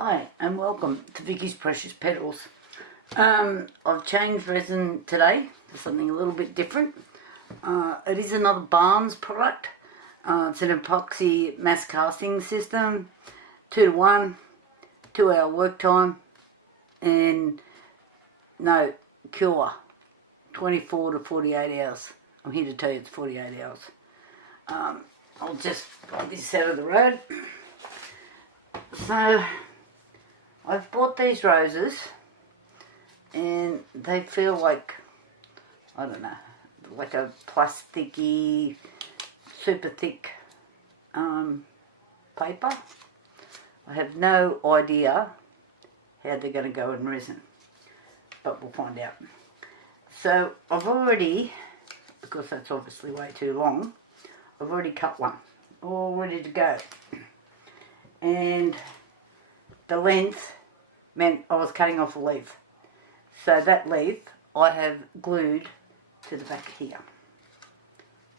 Hi and welcome to Vicky's Precious Petals. I've changed resin today for something a little bit different. It is another Barnes product. It's an epoxy mass casting system, 2-to-1, 2-hour work time, and no cure, 24 to 48 hours. I'm here to tell you it's 48 hours. I'll just put this out of the road. So I've bought these roses and they feel like, I don't know, like a plasticky, super thick paper. I have no idea how they're going to go in resin, but we'll find out. So I've already, because that's obviously way too long, I've already cut one, all ready to go. And the length meant I was cutting off a leaf. So that leaf I have glued to the back here.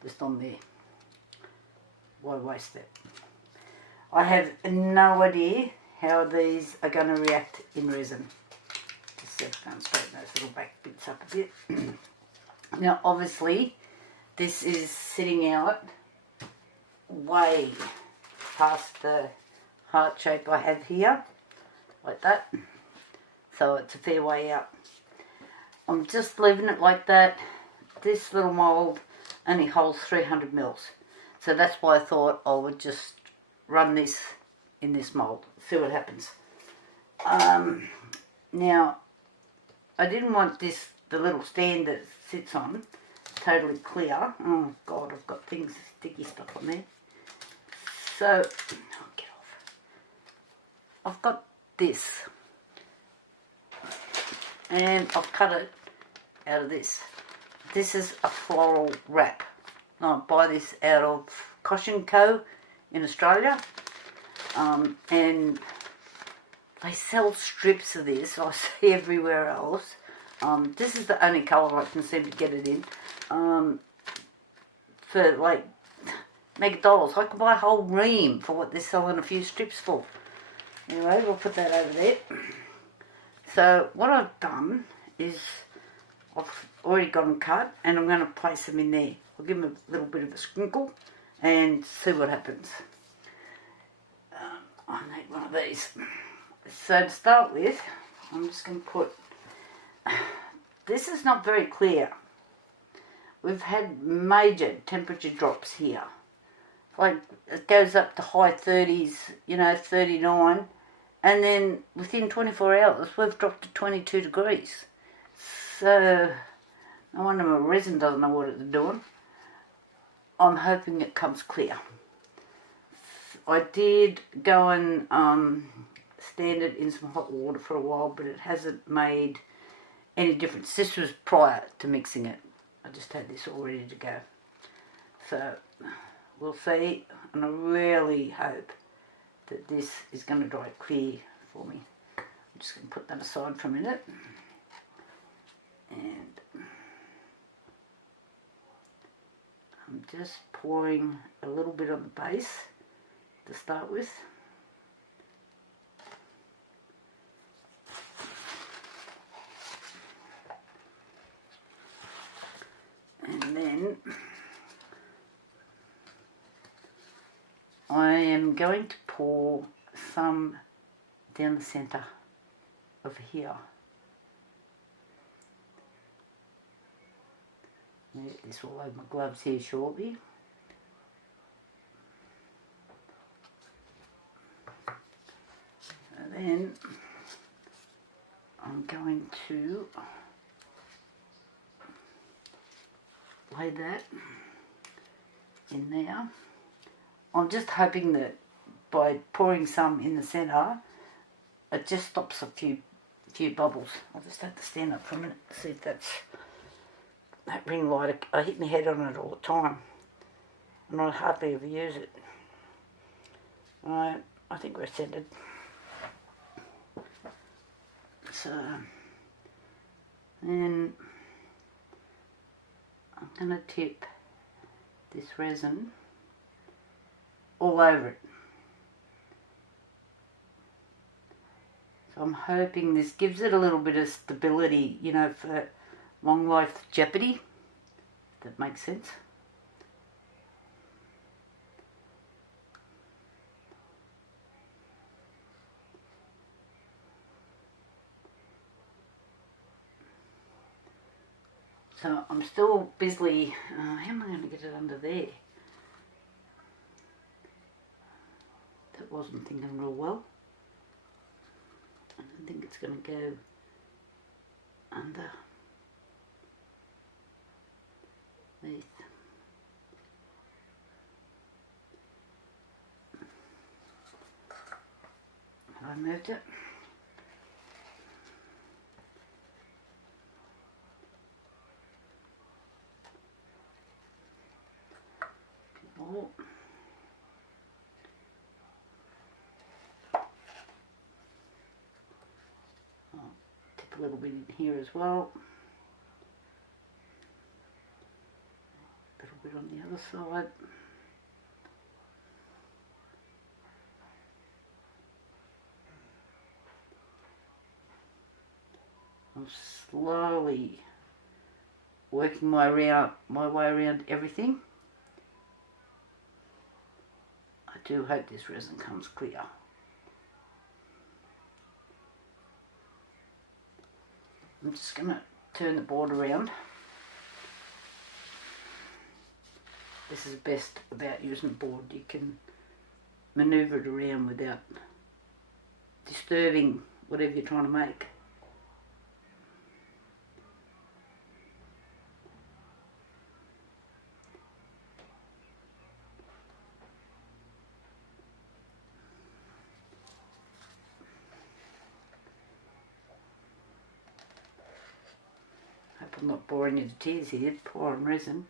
Just on there. Why waste it? I have no idea how these are going to react in resin. Just going to straighten those little back bits up a bit. Now obviously this is sitting out way past the heart shape I have here, like that, so it's a fair way out. I'm just leaving it like that. This little mould only holds 300 mils, so that's why I thought I would just run this in this mould, see what happens. Now I didn't want this, the little stand that it sits on, totally clear. Oh god, I've got things, sticky stuff on there. So I've got this, and I've cut it out of this. This is a floral wrap. I buy this out of Caution Co in Australia, and they sell strips of this. I see everywhere else. This is the only colour I can seem to get it in. For like mega dollars, I could buy a whole ream for what they're selling a few strips for. Anyway, we'll put that over there. So what I've done is I've already got them cut and I'm going to place them in there. I'll give them a little bit of a sprinkle and see what happens. I need one of these. So to start with, I'm just going to put... This is not very clear. We've had major temperature drops here. Like it goes up to high 30s, 39. And then within 24 hours, we've dropped to 22 degrees. So, no wonder my resin doesn't know what it's doing. I'm hoping it comes clear. I did go and stand it in some hot water for a while, but it hasn't made any difference. This was prior to mixing it. I just had this all ready to go. So, we'll see, and I really hope that this is going to dry clear for me. I'm just going to put that aside for a minute. And I'm just pouring a little bit on the base to start with. And then I am going to pour some down the centre over here. I'll get this all over my gloves here shortly. And then I'm going to lay that in there. I'm just hoping that by pouring some in the centre, it just stops a few bubbles. I'll just have to stand up for a minute to see if that's that ring light. I hit my head on it all the time, and I hardly ever use it. Right, I think we're centred. So, then I'm going to tip this resin all over it. So I'm hoping this gives it a little bit of stability, you know, for long life jeopardy. If that makes sense. So I'm still busily, how am I going to get it under there? That wasn't thinking real well. I don't think it's going to go under these. Have I moved it? Oh. I'll tip a little bit in here as well. A little bit on the other side. I'm slowly working my way around everything. I do hope this resin comes clear. I'm just going to turn the board around. This is best about using the board. You can manoeuvre it around without disturbing whatever you're trying to make. Hope I'm not boring you to tears here, pouring resin.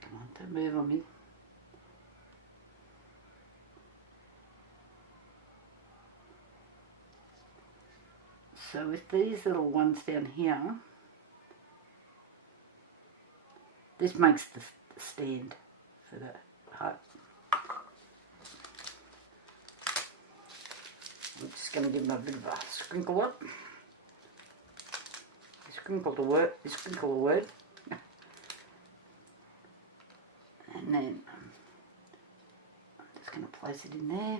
Come on, don't move on me. So with these little ones down here, this makes the stand for the hut. I'm just going to give them a bit of a sprinkle up. Sprinkle the word. And then I'm just going to place it in there.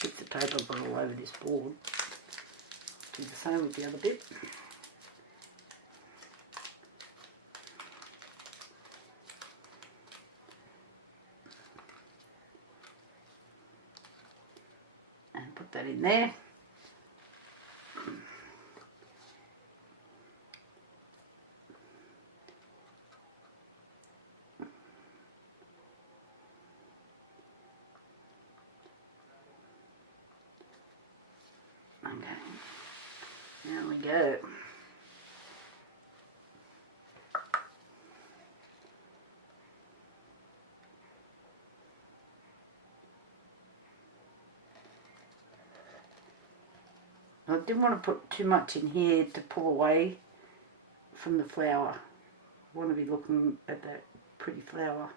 Get the tape I've got all over this board. Do the same with the other bit. And put that in there. Okay, there we go. I didn't want to put too much in here to pull away from the flower. I want to be looking at that pretty flower.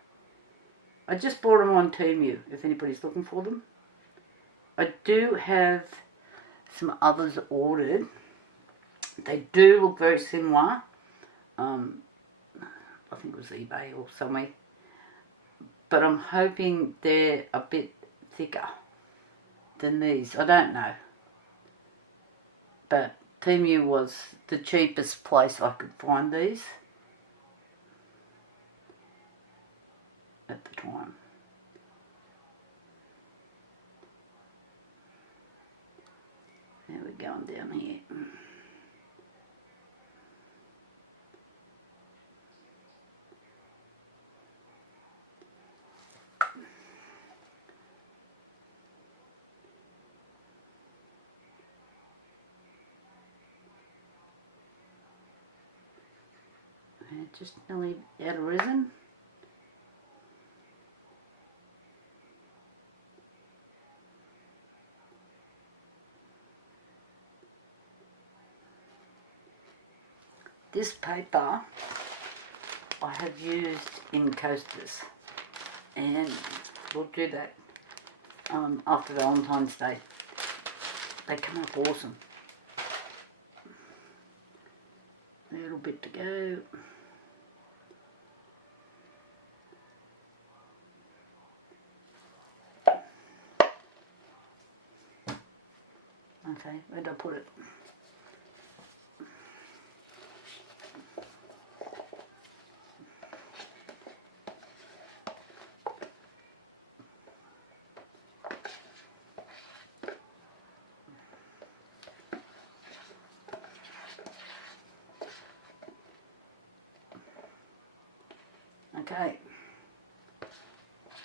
I just bought them on Temu, if anybody's looking for them. I do have some others ordered. They do look very similar. I think it was eBay or somewhere. But I'm hoping they're a bit thicker than these. I don't know. But Temu was the cheapest place I could find these at the time. There we're going down here. And just nearly out of resin. This paper I have used in coasters, and we'll do that after Valentine's Day. They come up awesome. A little bit to go. Okay, where'd I put it? Okay,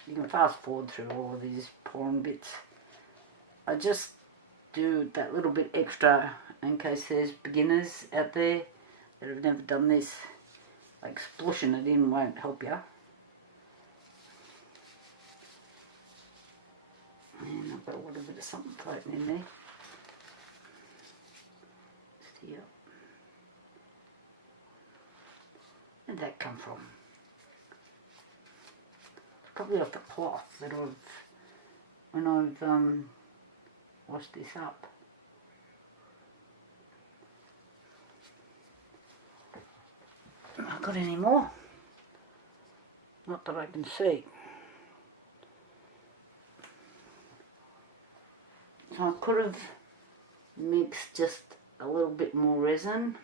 you can fast forward through all of these pouring bits. I just do that little bit extra in case there's beginners out there that have never done this. Like splushing it in won't help you. And I've got a little bit of something floating in there. Just here. Where'd that come from? Probably off the cloth that when I've washed this up. Not got any more? Not that I can see. So I could have mixed just a little bit more resin,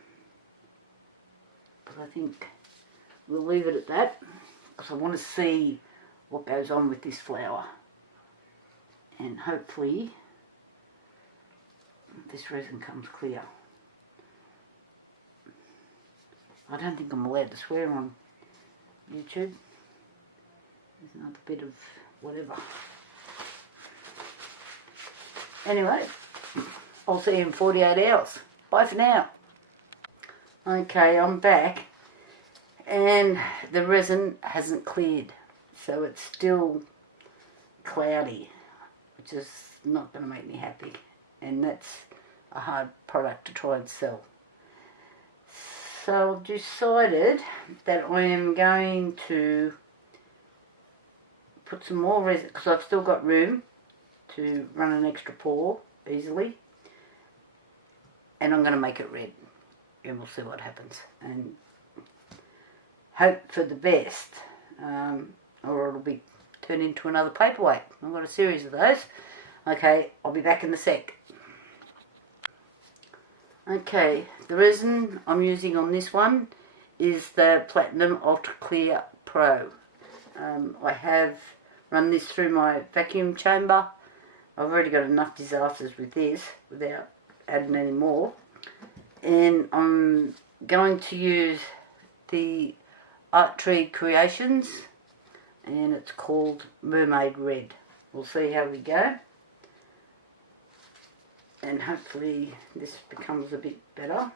but I think we'll leave it at that because I want to see what goes on with this flower, and hopefully this resin comes clear. I don't think I'm allowed to swear on YouTube. There's another bit of whatever. Anyway, I'll see you in 48 hours. Bye for now. Okay, I'm back and the resin hasn't cleared. So it's still cloudy, which is not going to make me happy. And that's a hard product to try and sell. So I've decided that I am going to put some more resin, because I've still got room to run an extra pour easily. And I'm going to make it red. And we'll see what happens. And hope for the best. Or it'll be turned into another paperweight. I've got a series of those. Okay, I'll be back in a sec. Okay, the resin I'm using on this one is the Platinum Ultra Clear Pro. I have run this through my vacuum chamber. I've already got enough disasters with this without adding any more. And I'm going to use the Art Tree Creations, and it's called Mermaid Red. We'll see how we go, and hopefully this becomes a bit better.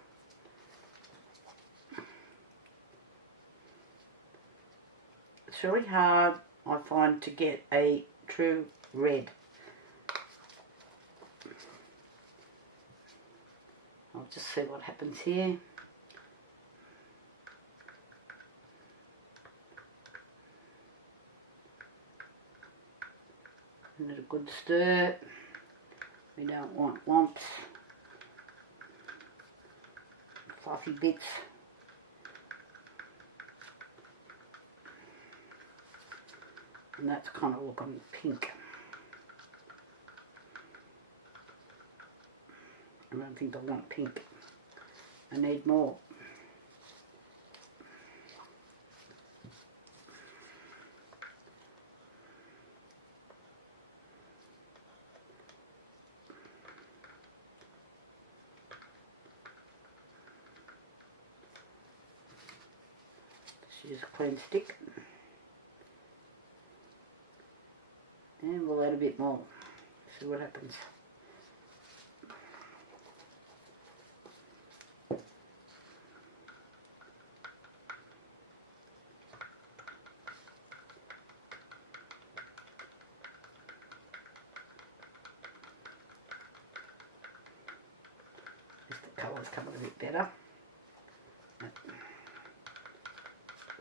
It's really hard, I find, to get a true red. I'll just see what happens here. Give it a good stir. We don't want lumps, fluffy bits. And that's kind of looking pink. I don't think I want pink. I need more. Just use a clean stick. And we'll add a bit more. See what happens. Colour's coming a bit better. We've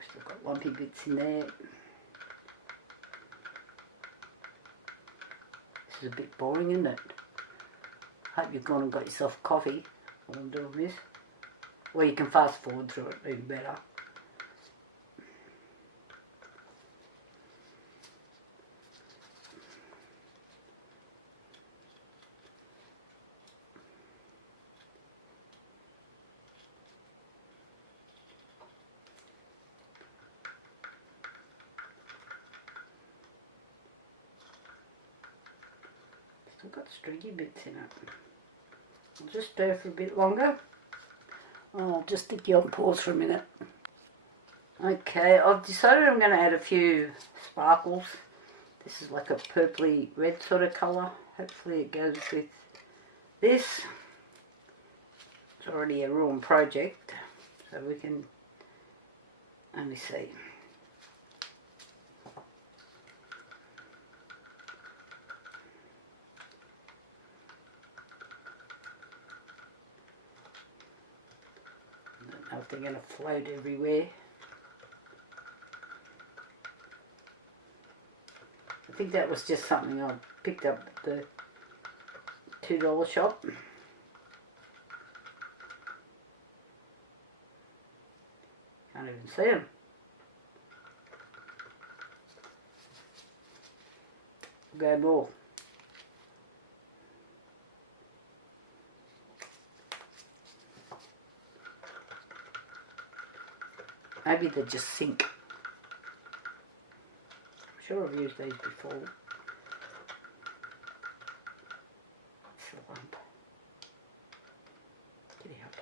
still got lumpy bits in there. is a bit boring, isn't it? Hope you've gone and got yourself a coffee while I'm doing this. Or you can fast forward through it, even better. Still got streaky bits in it. I'll just stir for a bit longer. I'll just stick you on pause for a minute. Okay, I've decided I'm going to add a few sparkles. This is like a purpley red sort of colour. Hopefully it goes with this. It's already a ruined project, so we can only see. I don't know if they're going to float everywhere. I think that was just something I picked up at the $2 shop. Can't even see them. Go more. Maybe they just sink. I'm sure I've used these before. It's a lump. Get out.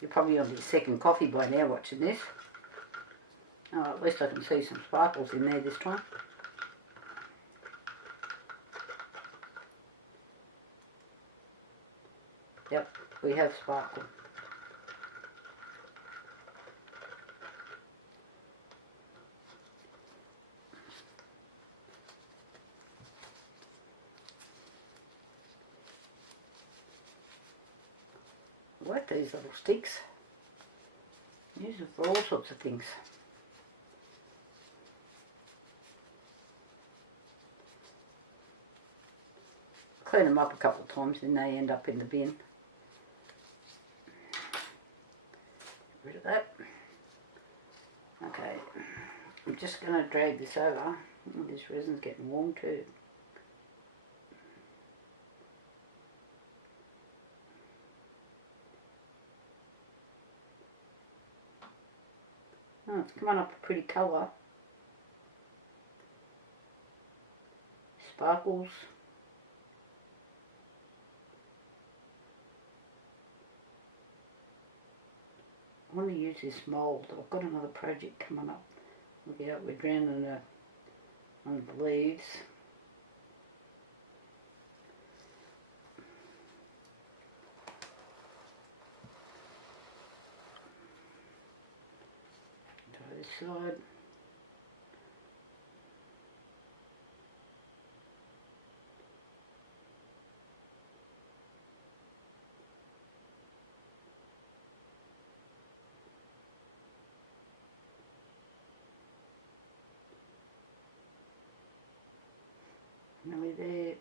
You're probably on your second coffee by now watching this. Oh, at least I can see some sparkles in there this time. Yep, we have sparkle. I like these little sticks. Use them for all sorts of things. Clean them up a couple of times, then they end up in the bin. Get rid of that. Okay, I'm just going to drag this over. Oh, this resin's getting warm too. Oh, it's coming up a pretty colour. Sparkles. I want to use this mould. I've got another project coming up. Look out, we're drowning one of the leaves. Try this side. Nearly there.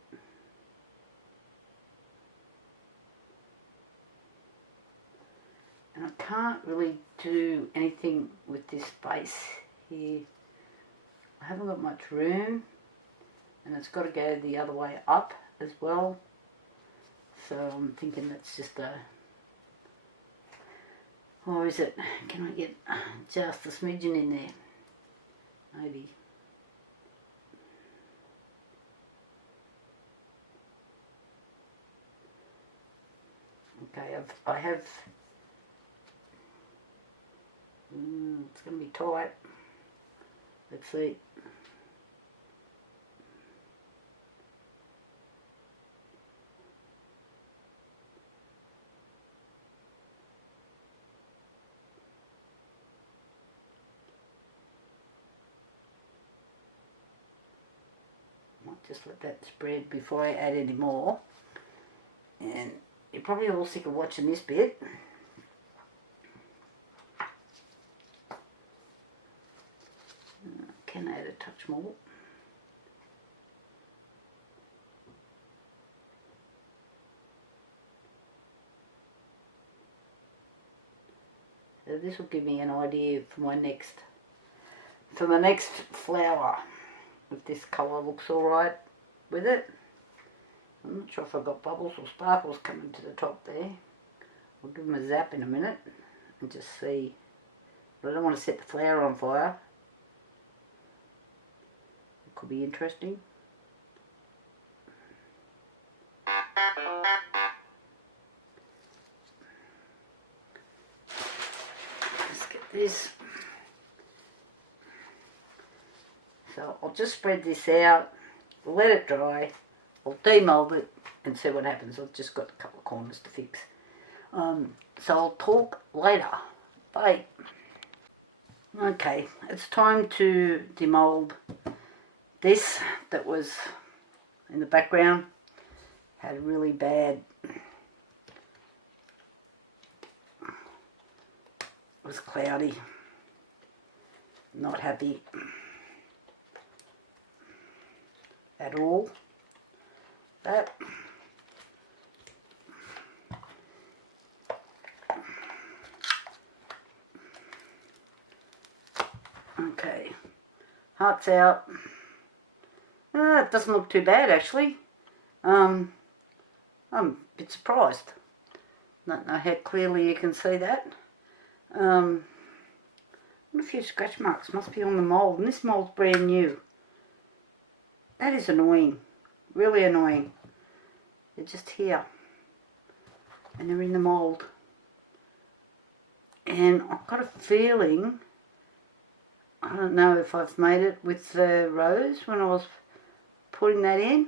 And I can't really do anything with this space here. I haven't got much room, and it's got to go the other way up as well. So I'm thinking that's just a, or is it, can I get just a smidgen in there? Maybe. Okay, I have, it's going to be tight. Let's see. Might just let that spread before I add any more. And you're probably all sick of watching this bit. much more. So this will give me an idea for my next flower, if this colour looks alright with it. I'm not sure if I've got bubbles or sparkles coming to the top there. I'll give them a zap in a minute and just see. But I don't want to set the flower on fire. It could be interesting. Let's get this. So I'll just spread this out, let it dry, I'll demold it and see what happens. I've just got a couple of corners to fix. So I'll talk later. Bye. Okay, it's time to demold this that was in the background. Had a really bad, it was cloudy, not happy at all. That okay, hearts out. It doesn't look too bad actually. I'm a bit surprised. Don't know how clearly you can see that. A few scratch marks must be on the mould, and this mould's brand new. That is annoying, really annoying. They're just here, and they're in the mould. And I've got a feeling, I don't know if I've made it with the rose when I was putting that in,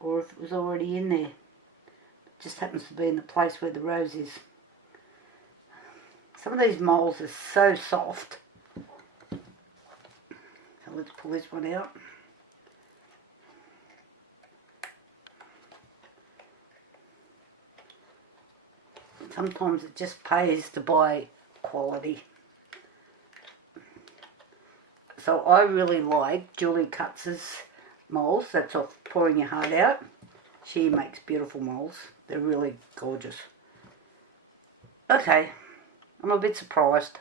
or if it was already in there. It just happens to be in the place where the rose is. Some of these moulds are so soft. So let's pull this one out. Sometimes it just pays to buy quality. So I really like Julie Cutz's moulds. That's off Pouring Your Heart Out. She makes beautiful moulds. They're really gorgeous. Okay, I'm a bit surprised.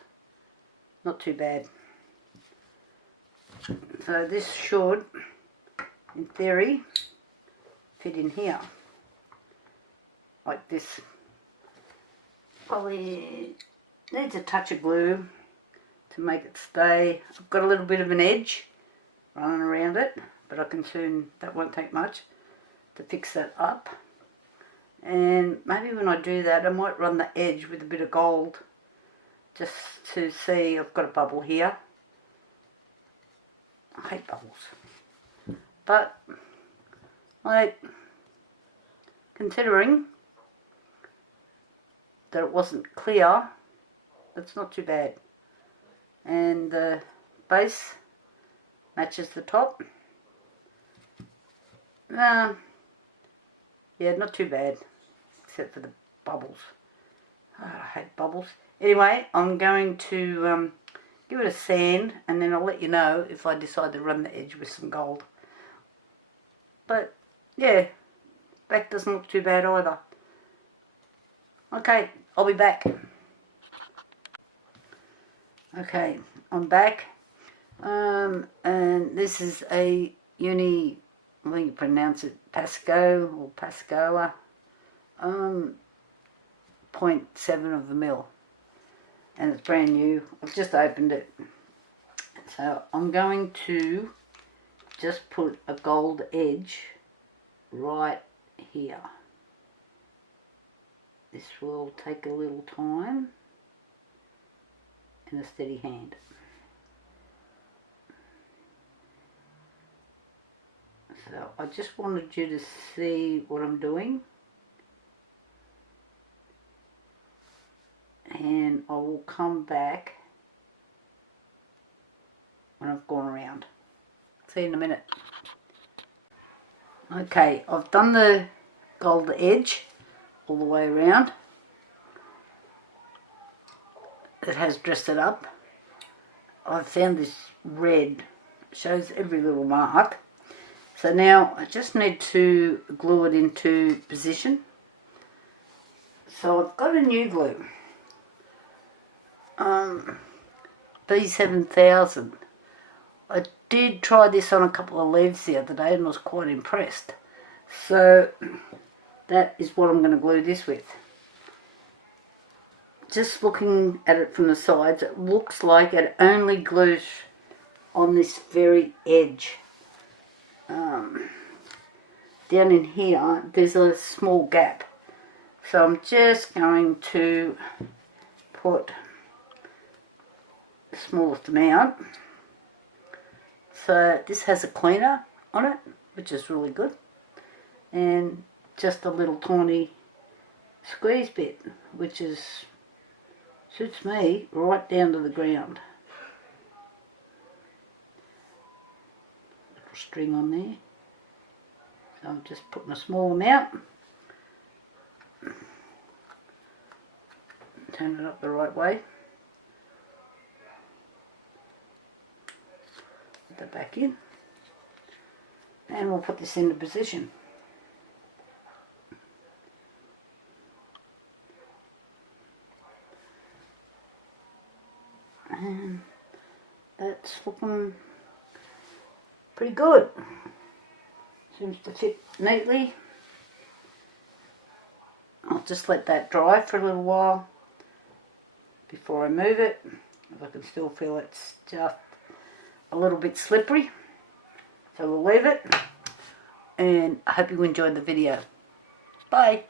Not too bad. So this should, in theory, fit in here. Like this. Probably needs a touch of glue to make it stay. I've got a little bit of an edge running around it, but I can soon, that won't take much to fix that up. And maybe when I do that I might run the edge with a bit of gold just to see. I've got a bubble here. I hate bubbles, but like, considering that it wasn't clear, that's not too bad. And the base matches the top. Yeah, not too bad, except for the bubbles. Oh, I hate bubbles. Anyway, I'm going to give it a sand, and then I'll let you know if I decide to run the edge with some gold. But yeah, back doesn't look too bad either. Okay, I'll be back. Okay, I'm back. And this is a I think you pronounce it Pasco or Pascoa, 0.7 of a mil. And it's brand new. I've just opened it. So I'm going to just put a gold edge right here. This will take a little time and a steady hand. So I just wanted you to see what I'm doing, and I will come back when I've gone around. See you in a minute. Okay, I've done the gold edge all the way around. It has dressed it up. I've found this red shows every little mark. So now I just need to glue it into position. So I've got a new glue. B7000. I did try this on a couple of leaves the other day and was quite impressed. So that is what I'm going to glue this with. Just looking at it from the sides, it looks like it only glues on this very edge. Down in here, there's a small gap. So I'm just going to put the smallest amount. So this has a cleaner on it, which is really good. And just a little tiny squeeze bit, which suits me right down to the ground. Little string on there. So I'm just putting a small amount. Turn it up the right way. Put that back in. And we'll put this into position. And that's looking pretty good. Seems to fit neatly. I'll just let that dry for a little while before I move it. I can still feel it's just a little bit slippery. So we'll leave it. And I hope you enjoyed the video. Bye.